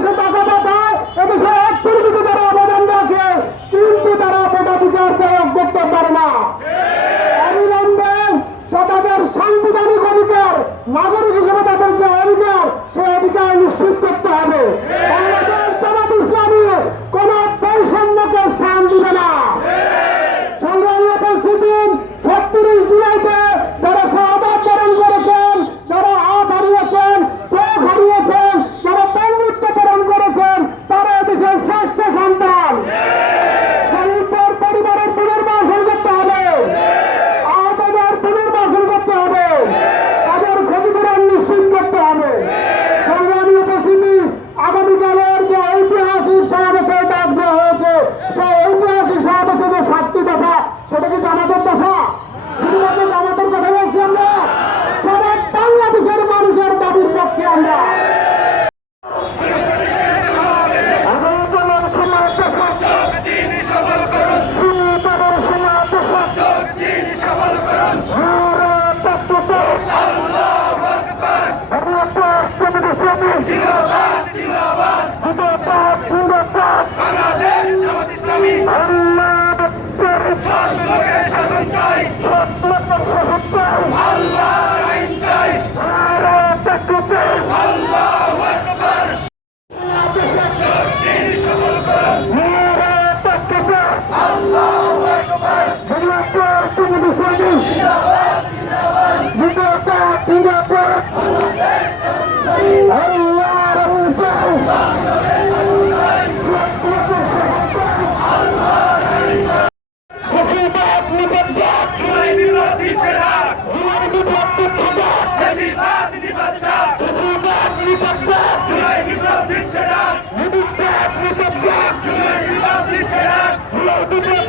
এদেশে টাকা পাঠায়, এদেশে 1 কোটি তারা অবদান রাখে, কিন্তু তারা ভোটাধিকার প্রয়োগ করতে পারে না। অবিলম্বে তাদের সাংবিধানিক অধিকার, নাগরিক হিসেবে তাদের যে অধিকার, সেই অধিকার নিশ্চিত করতে হবে। বাংলাদেশ জামাত ইসলামী কোন বৈষম্যকে স্থান দিবে না। সংগ্রামী উপস্থিতি, 36 জুলাইতে যারা শাহাদাত বরণ করেছেন, যারা হাত হারিয়েছেন, চোখ হারিয়েছেন, যারা বন্ধুত্ব বরণ করেছেন, তারা দেশের শ্রেষ্ঠ সন্তান। শহীদদের পরিবারের পুনর্বাসন করতে হবে, আহতদের পুনর্বাসন করতে হবে, তাদের ক্ষতিপূরণ নিশ্চিত করতে হবে। সংগ্রামী উপস্থিতি, আগামীকালের যে ঐতিহাসিক সমাবেশের ডাক দেওয়া হয়েছে, সেই ঐতিহাসিক সমাবেশে যে 7টি দফা, সেটা কি জামাতের দফা? শুধুমাত্র জামাতের কথা বলছি আমরা? সারা বাংলাদেশের মানুষের দাবির পক্ষে আমরা। Juli